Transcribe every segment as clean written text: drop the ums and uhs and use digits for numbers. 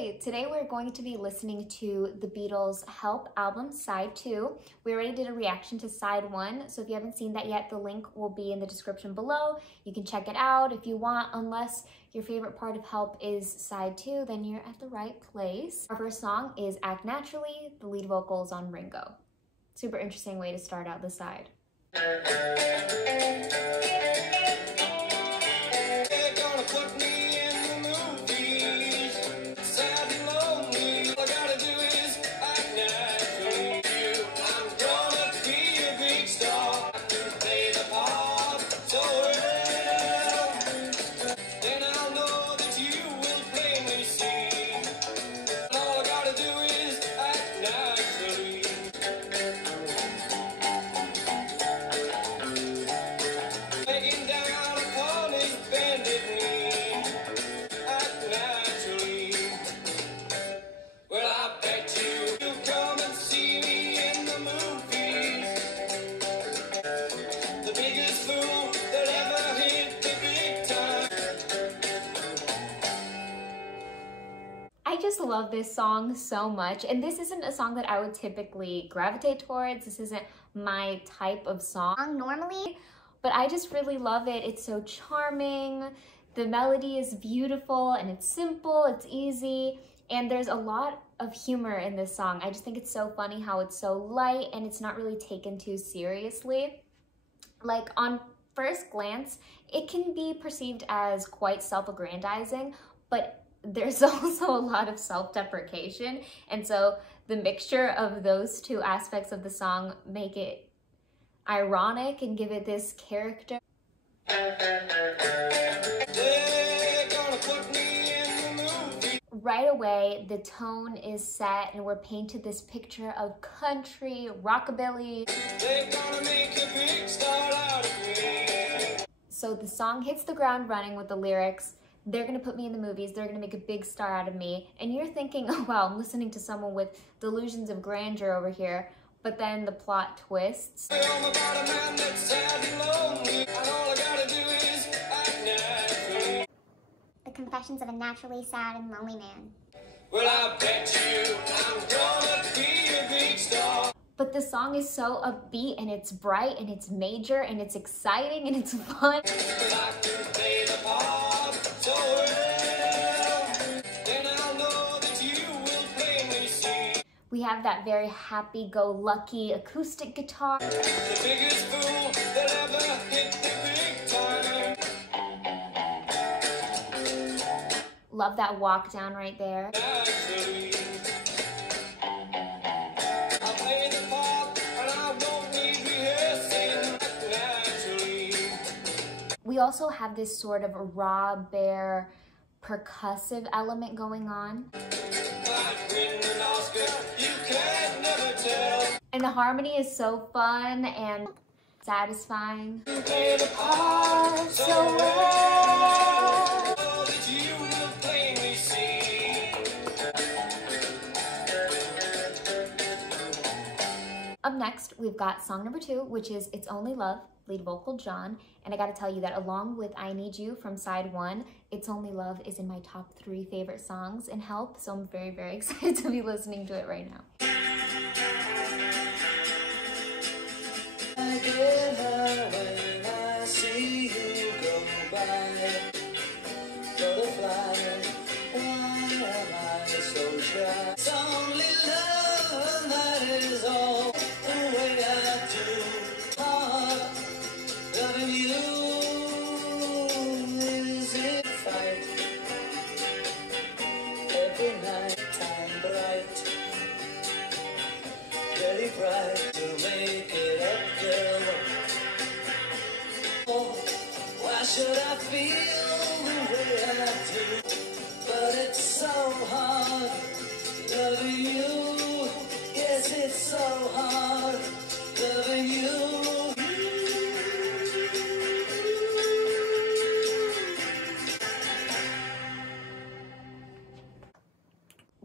Hey, today we're going to be listening to the Beatles' Help album, Side 2. We already did a reaction to Side 1, so if you haven't seen that yet, the link will be in the description below. You can check it out if you want, unless your favorite part of Help is Side 2, then you're at the right place. Our first song is Act Naturally, the lead vocals on Ringo. Super interesting way to start out the side. I just love this song so much, and this isn't a song that I would typically gravitate towards. This isn't my type of song normally, but I just really love it. It's so charming, the melody is beautiful, and it's simple, it's easy, and there's a lot of humor in this song. I just think it's so funny how it's so light and it's not really taken too seriously. Like, on first glance, it can be perceived as quite self-aggrandizing, but there's also a lot of self-deprecation, and so the mixture of those two aspects of the song make it ironic and give it this character. Right away, the tone is set and we're painted this picture of country, rockabilly. They're gonna make a big star out of me. So the song hits the ground running with the lyrics, they're gonna put me in the movies, they're gonna make a big star out of me. And you're thinking, oh wow, I'm listening to someone with delusions of grandeur over here. But then the plot twists. The confessions of a naturally sad and lonely man. Well, I bet you I'm gonna be a big star. But the song is so upbeat and it's bright and it's major and it's exciting and it's fun. We have that very happy-go-lucky acoustic guitar. The biggest fool that ever hit the big time. Love that walk down right there. Naturally. I'll play the part and I won't need rehearsing. Naturally. We also have this sort of raw, bare, percussive element going on. And the harmony is so fun and satisfying. You play the part so well. You will plainly see. Up next, we've got song number 2, which is It's Only Love, lead vocal John. And I gotta tell you that along with I Need You from side 1, It's Only Love is in my top 3 favorite songs in Help, so I'm very, very excited to be listening to it right now. I get high when I see you go by. Butterfly, why am I so shy? It's only love, that is all the way I do. Loving you is a fight. Every night time bright, very bright to make it up, girl. Oh, why should I feel the way I do? But it's so hard loving you. Yes, it's so hard loving you.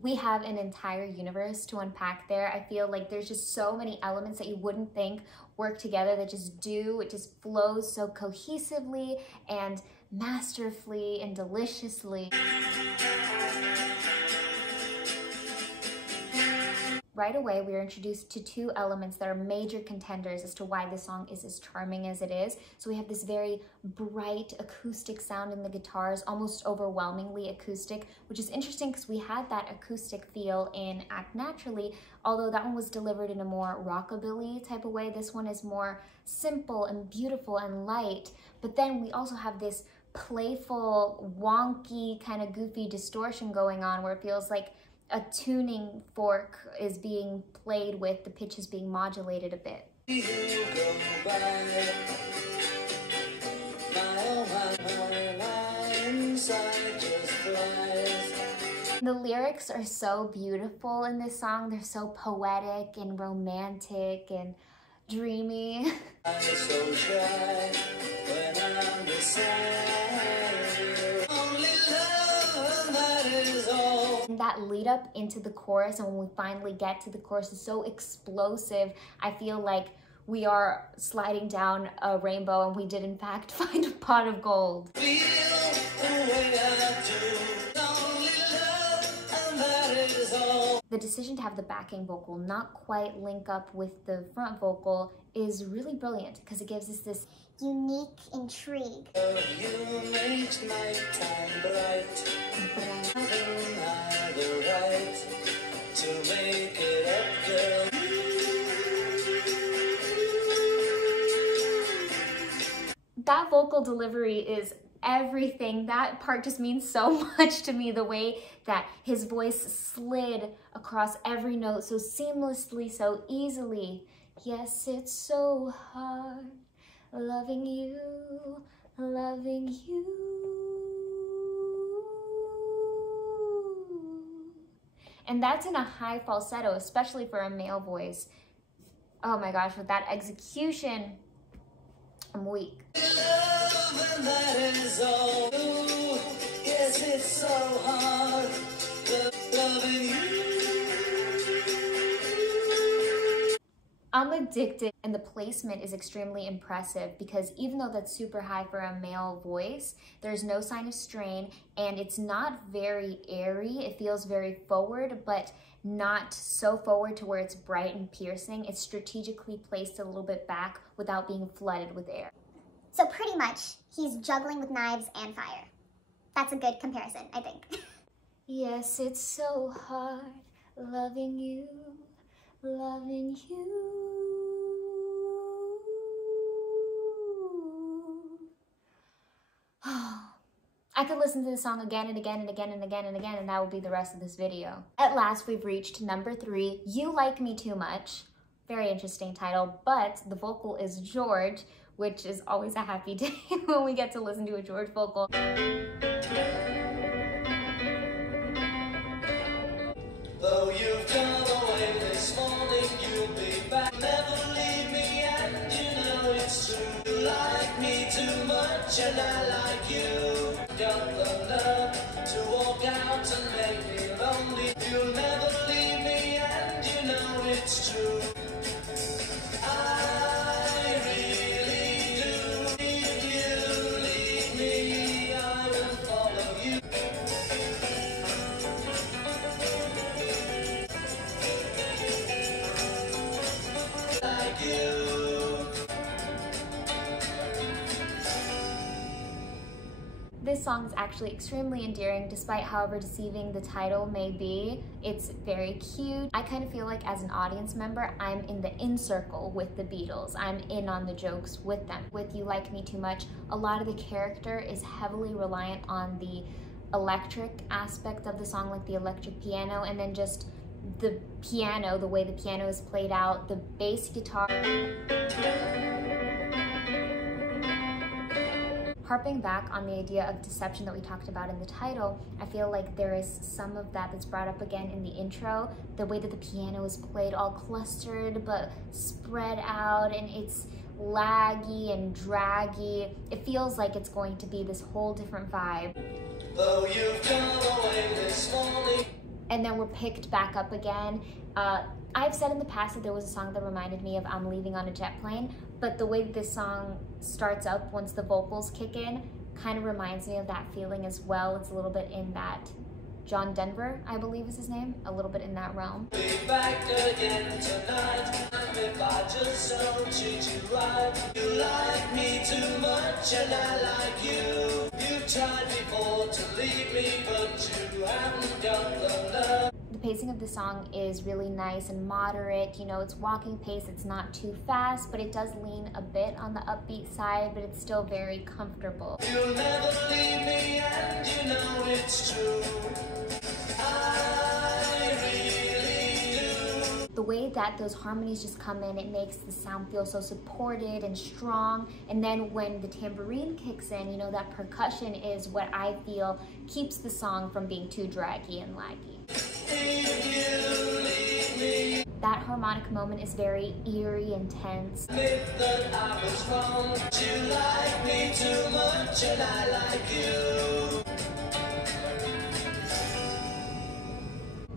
We have an entire universe to unpack there. I feel like there's just so many elements that you wouldn't think work together that just do. It just flows so cohesively and masterfully and deliciously. Right away, we are introduced to two elements that are major contenders as to why this song is as charming as it is. So we have this very bright acoustic sound in the guitars, almost overwhelmingly acoustic, which is interesting because we had that acoustic feel in Act Naturally, although that one was delivered in a more rockabilly type of way. This one is more simple and beautiful and light, but then we also have this playful, wonky, kind of goofy distortion going on where it feels like a tuning fork is being played with, the pitch is being modulated a bit. The lyrics are so beautiful in this song. They're so poetic and romantic and dreamy. I'm so shy when I'm that lead up into the chorus, and when we finally get to the chorus, is so explosive. I feel like we are sliding down a rainbow and we did in fact find a pot of gold. The decision to have the backing vocal not quite link up with the front vocal is really brilliant because it gives us this unique intrigue. You make nighttime bright. Right to make it up, girl. That vocal delivery is everything. That part just means so much to me, the way that his voice slid across every note so seamlessly, so easily. Yes, it's so hard loving you, loving you. And that's in a high falsetto, especially for a male voice. Oh my gosh, with that execution, I'm weak. Love, and that is all. Yes, it's so hard loving you. I'm addicted, and the placement is extremely impressive because even though that's super high for a male voice, there's no sign of strain and it's not very airy. It feels very forward, but not so forward to where it's bright and piercing. It's strategically placed a little bit back without being flooded with air. So pretty much, he's juggling with knives and fire. That's a good comparison, I think. Yes, it's so hard loving you, loving you. I could listen to this song again and again and again and again and again, and that would be the rest of this video. At last, we've reached number 3, You Like Me Too Much. Very interesting title, but the vocal is George, which is always a happy day when we get to listen to a George vocal. Though you've gone away this morning, you'll be back. Never leave me, and you know it's true. You like me too much, and I like you. Got the nerve to walk out and make me lonely. You'll never leave me, and you know it's true. I really do. If you leave me, I will follow you. Like you. This song is actually extremely endearing, despite however deceiving the title may be. It's very cute. I kind of feel like as an audience member, I'm in the in circle with the Beatles. I'm in on the jokes with them. With You Like Me Too Much, a lot of the character is heavily reliant on the electric aspect of the song, like the electric piano, and then just the piano, the way the piano is played out, the bass guitar. Harping back on the idea of deception that we talked about in the title, I feel like there is some of that that's brought up again in the intro. The way that the piano is played, all clustered but spread out, and it's laggy and draggy. It feels like it's going to be this whole different vibe. Though you've gone away this morning. And then we're picked back up again. I've said in the past that there was a song that reminded me of I'm Leaving on a Jet Plane, but the way that this song starts up once the vocals kick in kind of reminds me of that feeling as well. It's a little bit in that John Denver, I believe is his name, a little bit in that realm. Be back again tonight. If I just don't treat you right, you like me too much and I like you. You've tried before to leave me, but you haven't got the love. The pacing of the song is really nice and moderate. You know, it's walking pace, it's not too fast, but it does lean a bit on the upbeat side, but it's still very comfortable. You'll never leave me and you know it's true. I really do. The way that those harmonies just come in, it makes the sound feel so supported and strong. And then when the tambourine kicks in, you know, that percussion is what I feel keeps the song from being too draggy and laggy. That harmonic moment is very eerie and tense. Admit that I was wrong. You like me too much and I like you.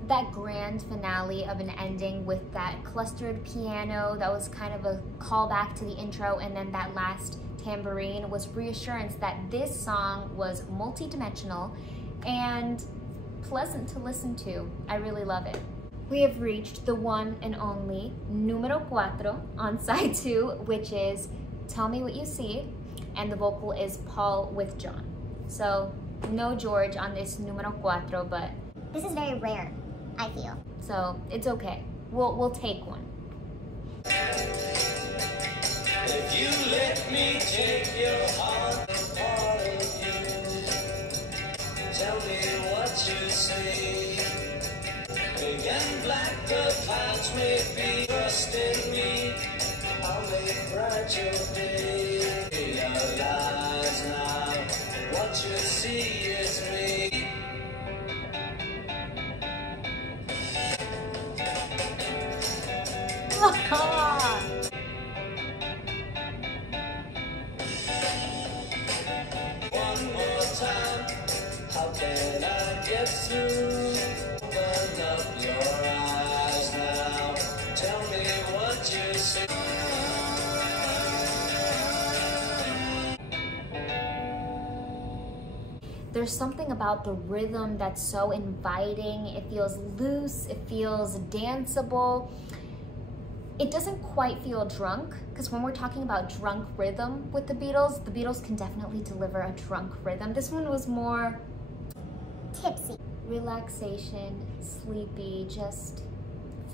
That grand finale of an ending with that clustered piano that was kind of a callback to the intro, and then that last tambourine was reassurance that this song was multi-dimensional and pleasant to listen to. I really love it. We have reached the one and only numero cuatro on side 2, which is Tell Me What You See, and the vocal is Paul with John. So no George on this numero cuatro, but This is very rare, I feel. so it's okay. We'll take one. If you let me take your heart and part of you, tell me what you see. Big and black, the clouds may be. Trust in me, I'll make bright your day. Realize now, what you see is me. One more time, how can I get through? Open up your eyes now, tell me what you see. There's something about the rhythm that's so inviting. It feels loose, it feels danceable. It doesn't quite feel drunk, because when we're talking about drunk rhythm with the Beatles can definitely deliver a drunk rhythm. This one was more Tipsy. relaxation, sleepy, just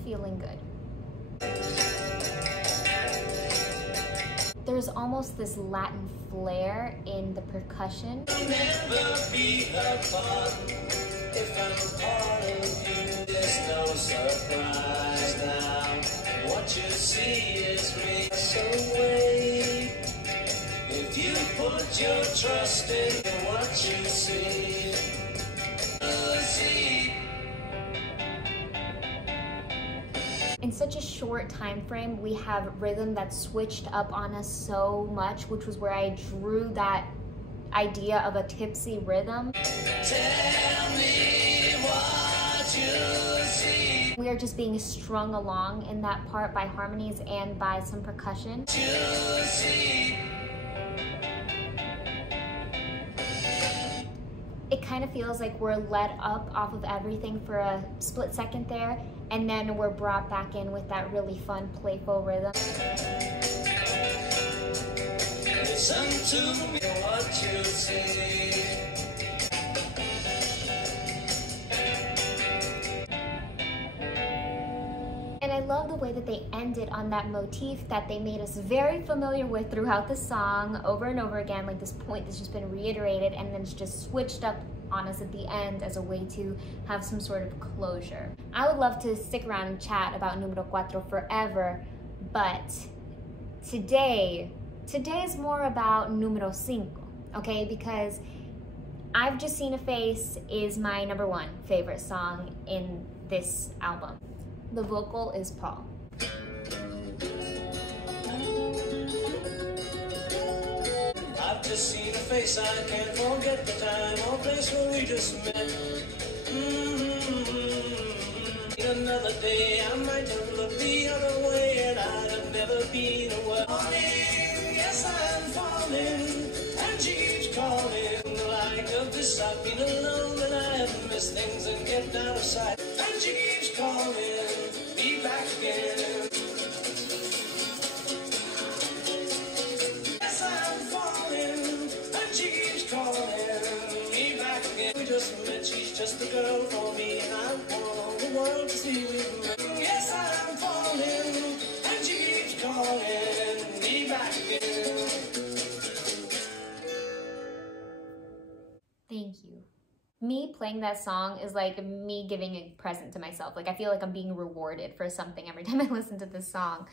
feeling good. There's almost this Latin flair in the percussion. Never be apart if I'm part of you. There's no surprise now. What you see is me. So wait, if you put your trust in what you see. In such a short time frame, we have rhythm that's switched up on us so much, which was where I drew that idea of a tipsy rhythm. Tell me what you see. We are just being strung along in that part by harmonies and by some percussion. You see. It kind of feels like we're let up off of everything for a split second there, and then we're brought back in with that really fun, playful rhythm. Listen to me, what you see. And I love the way that they ended on that motif that they made us very familiar with throughout the song over and over again, like this point that's just been reiterated and then it's just switched up on us at the end as a way to have some sort of closure. I would love to stick around and chat about numero cuatro forever, but today is more about numero cinco, okay? Because I've Just Seen a Face is my #1 favorite song in this album. The vocal is Paul. I've just seen a face, I can't forget the time or place where we just met. Another day, I might have looked the other way and I'd have never been away. Yes, I'm falling, and she's calling like a this. I've been alone and I have missed things and kept out of sight. And she keeps calling me back again. Yes, I'm falling, and she keeps calling me back again. We just met, she's just the girl for me, and I want the world to see we've met. Yes, I'm falling, and she keeps calling me back again. Thank you. Me playing that song is like me giving a present to myself. Like I feel like I'm being rewarded for something every time I listen to this song.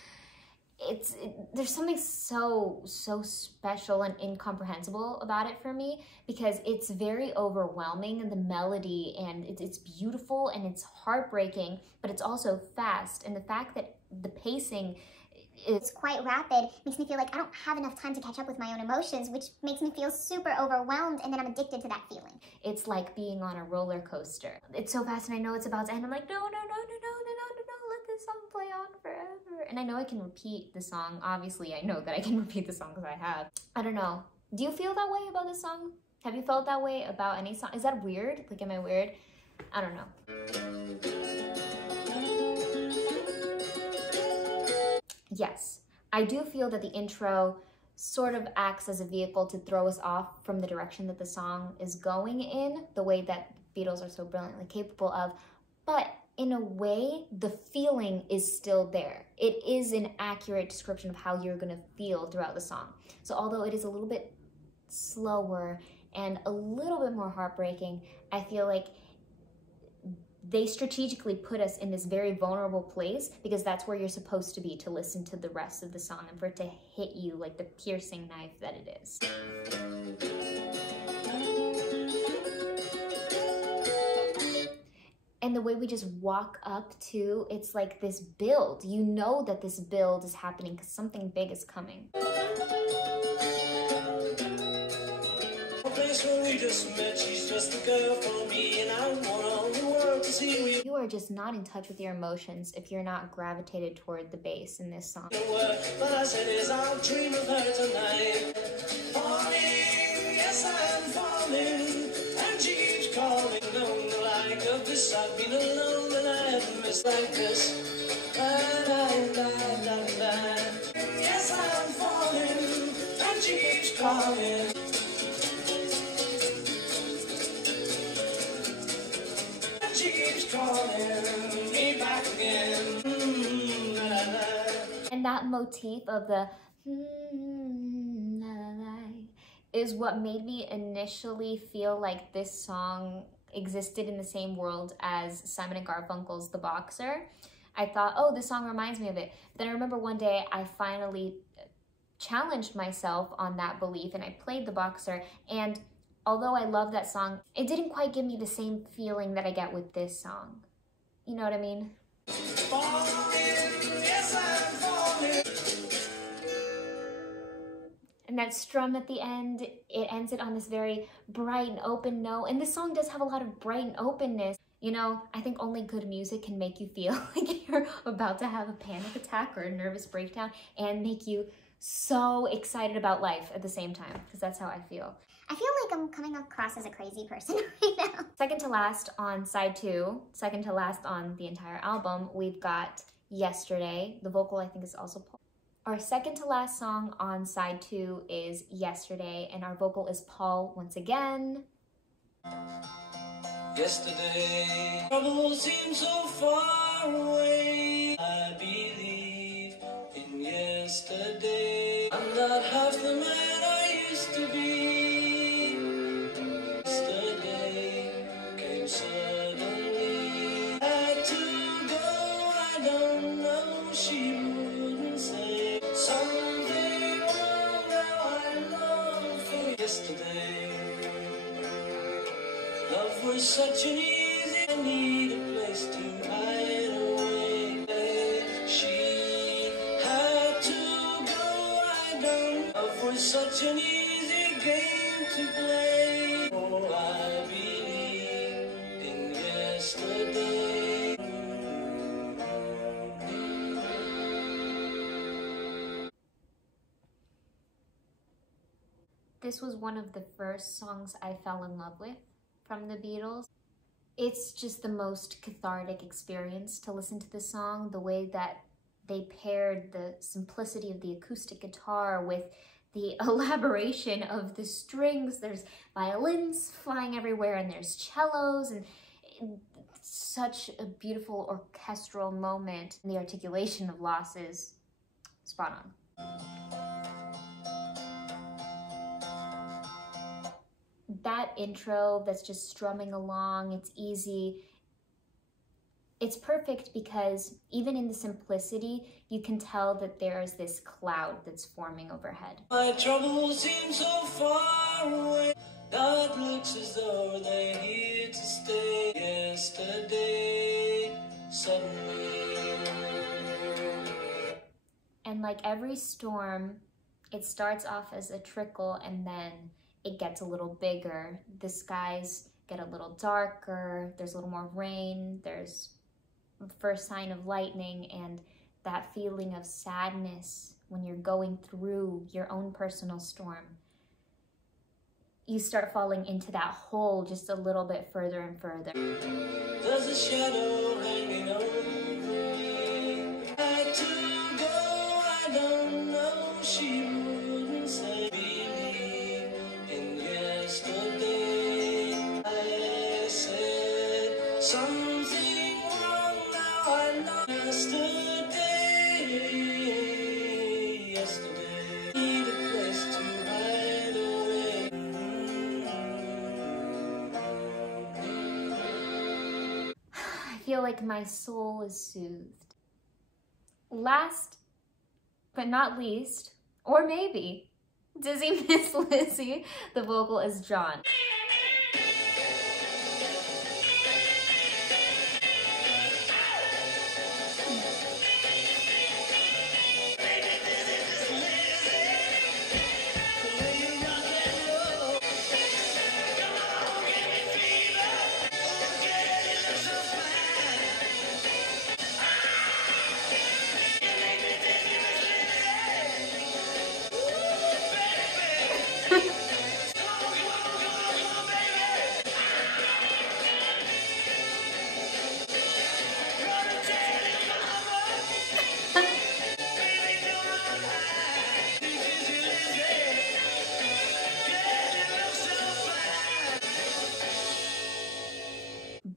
There's something so special and incomprehensible about it for me, because it's very overwhelming, and the melody, and it's beautiful and it's heartbreaking, but it's also fast, and the fact that the pacing It's quite rapid, makes me feel like I don't have enough time to catch up with my own emotions, which makes me feel super overwhelmed, and then I'm addicted to that feeling. it's like being on a roller coaster. It's so fast, and I know it's about to end. I'm like, no, let this song play on forever. And I know I can repeat the song. Obviously, I know that I can repeat the song because I have. I don't know. Do you feel that way about this song? Have you felt that way about any song? Is that weird? Like, am I weird? I don't know. Yes, I do feel that the intro sort of acts as a vehicle to throw us off from the direction that the song is going in, the way that Beatles are so brilliantly capable of, but in a way, the feeling is still there. It is an accurate description of how you're gonna feel throughout the song. So although it is a little bit slower and a little bit more heartbreaking, I feel like they strategically put us in this very vulnerable place, because that's where you're supposed to be to listen to the rest of the song and for it to hit you like the piercing knife that it is. And the way we just walk up to, it's like this build. You know that this build is happening because something big is coming. We just met, she's just a girl for me, and I want all the world to see we. You are just not in touch with your emotions if you're not gravitated toward the bass in this song. But I said is I'll dream of her tonight. Falling, yes I'm falling, and she keeps calling on the like of this. I've been alone and I haven't missed like this. Yes I'm falling, and she keeps calling. She keeps calling me back again. And that motif of the is what made me initially feel like this song existed in the same world as Simon and Garfunkel's The Boxer. I thought, oh, this song reminds me of it. But then I remember one day I finally challenged myself on that belief and I played The Boxer, and although I love that song, it didn't quite give me the same feeling that I get with this song. You know what I mean? And that strum at the end, it ends it on this very bright and open note. And this song does have a lot of bright and openness. You know, I think only good music can make you feel like you're about to have a panic attack or a nervous breakdown and make you so excited about life at the same time, because that's how I feel. I feel like I'm coming across as a crazy person right now. Second to last on side 2, second to last on the entire album, we've got Yesterday. The vocal, I think, is also Paul. Our second to last song on side 2 is Yesterday, and our vocal is Paul once again. Yesterday, trouble seems so far away. I believe in yesterday. I'm not half the man I used to be. Yesterday came suddenly. Had to go, I don't know, she wouldn't say. Something wrong, now I long for yesterday. Love was such an easy, I need a place to hide away. She had to go, I don't. Love was such an easy game to play. Oh, I believe in yesterday. This was one of the first songs I fell in love with from the Beatles. It's just the most cathartic experience to listen to this song, the way that they paired the simplicity of the acoustic guitar with the elaboration of the strings. There's violins flying everywhere and there's cellos, and such a beautiful orchestral moment. And the articulation of Loss is spot on. That intro that's just strumming along, it's easy. It's perfect because even in the simplicity, you can tell that there's this cloud that's forming overhead. My troubles seem so far away. Now it looks as though they're here to stay. Yesterday, suddenly. And like every storm, it starts off as a trickle and then it gets a little bigger. The skies get a little darker, there's a little more rain, there's first sign of lightning, and that feeling of sadness when you're going through your own personal storm. You start falling into that hole just a little bit further and further. There's a shadow hanging over me. I had to go, I don't know, she wouldn't say. Believe in yesterday. I said something wrong, now I know. Yesterday, need a place to hide away. I feel like my soul is soothed. Last but not least, or maybe, Dizzy Miss Lizzy, the vocal is John.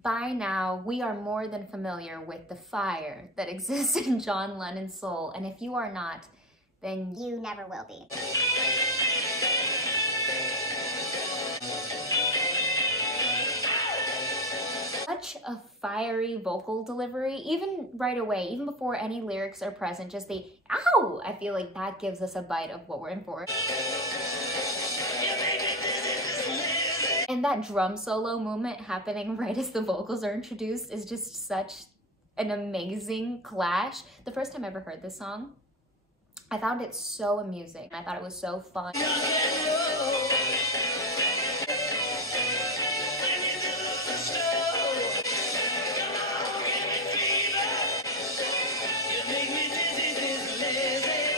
By now, we are more than familiar with the fire that exists in John Lennon's soul, and if you are not, then You never will be. such a fiery vocal delivery, even right away, even before any lyrics are present, just the ow, I feel like that gives us a bite of what we're in for. And that drum solo moment happening right as the vocals are introduced is just such an amazing clash. The first time I ever heard this song, I found it so amusing. I thought it was so fun.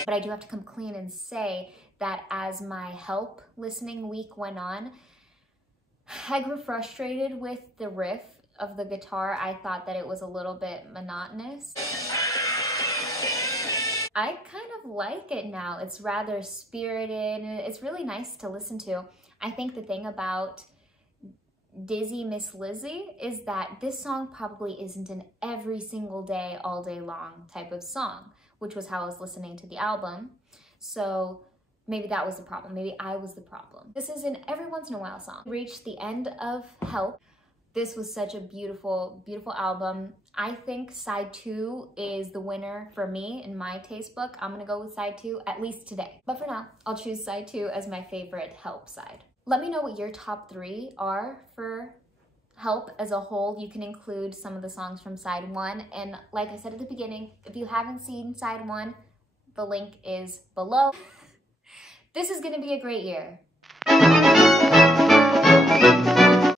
But I do have to come clean and say that as my Help listening week went on, I grew frustrated with the riff of the guitar. I thought that it was a little bit monotonous. I kind of like it now. It's rather spirited and it's really nice to listen to. I think the thing about Dizzy Miss Lizzy is that this song probably isn't an every single day, all day long type of song, which was how I was listening to the album. So maybe that was the problem. Maybe I was the problem. This is an every once in a while song. Reached the end of Help. This was such a beautiful, beautiful album. I think side 2 is the winner for me in my taste book. I'm gonna go with side 2, at least today. But for now, I'll choose side 2 as my favorite Help side. Let me know what your top 3 are for Help as a whole. You can include some of the songs from side 1. And like I said at the beginning, if you haven't seen side 1, the link is below. This is gonna be a great year.